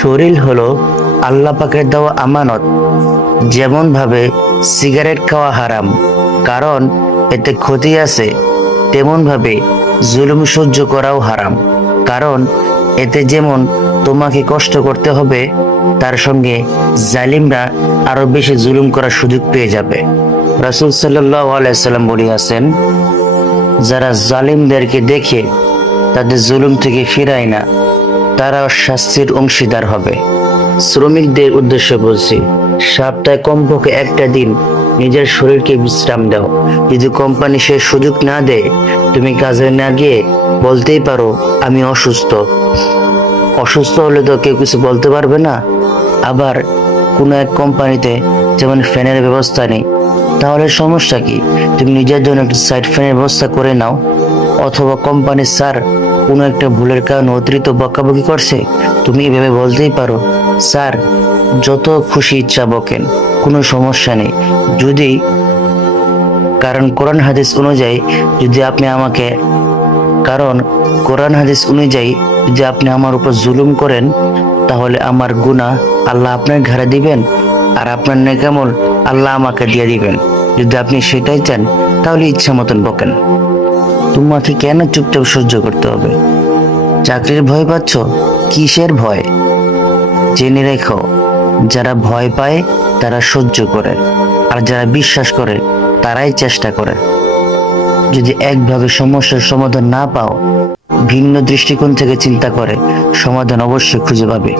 শরীর হলো আল্লাহ পাকের দেওয়া আমানত। যেমন ভাবে সিগারেট খাওয়া হারাম, কারণ এতে ক্ষতি আছে, তেমন ভাবে জুলুম সহ্য করাও হারাম, কারণ এতে যেমন তোমাকে কষ্ট করতে হবে, তার সঙ্গে জালিমরা আরো বেশি জুলুম করার সুযোগ পেয়ে যাবে। রাসূল সাল্লাল্লাহু আলাইহি সাল্লাম বলিয়াছেন, যারা জালিমদেরকে দেখে তাদের জুলুম থেকে ফিরায় না, তারা শাস্তির অংশীদার হবে। শ্রমিকদের উদ্দেশ্যে বলছি, সপ্তাহে কমপক্ষে একটা দিন নিজের শরীরকে বিশ্রাম দাও। যদি কোম্পানি সে সুযোগ না দেয়, তুমি কাজে না গিয়ে বলতেই পারো আমি অসুস্থ। অসুস্থ হলে তো কেউ কিছু বলতে পারবে না। আবার কোনো এক কোম্পানিতে যেমন ফ্যানের ব্যবস্থা নেই, তাহলে সমস্যা কি? তুমি নিজের জন্য একটা সাইড ফ্যানের ব্যবস্থা করে নাও। অথবা কোম্পানির স্যার কোনো একটা ভুলের কারণে অতিরিক্ত বকাবকি করছে, তুমি এভাবে বলতেই পারো, স্যার যত খুশি ইচ্ছা বকেন, কোনো সমস্যা নেই। যদি কারণ কোরআন হাদিস অনুযায়ী যদি আপনি আমাকে কারণ কোরআন হাদিস অনুযায়ী যদি আপনি আমার উপর জুলুম করেন, তাহলে আমার গুনাহ আল্লাহ আপনার ঘাড়ে দিবেন, আর আপনার নেকামল আল্লাহ আমাকে দিয়ে দিবেন। যদি আপনি সেটাই চান, তাহলে ইচ্ছা মতন বকেন। তোমাকে কেন চুপচাপ সহ্য করতে হবে? চাকরির ভয় পাচ্ছ? কিসের ভয়? জেনে রেখো, যারা ভয় পায় তারা সহ্য করে, আর যারা বিশ্বাস করে তারাই চেষ্টা করে। যদি একভাবে সমস্যার সমাধান না পাও, ভিন্ন দৃষ্টিকোণ থেকে চিন্তা করে সমাধান অবশ্যই খুঁজে পাবে।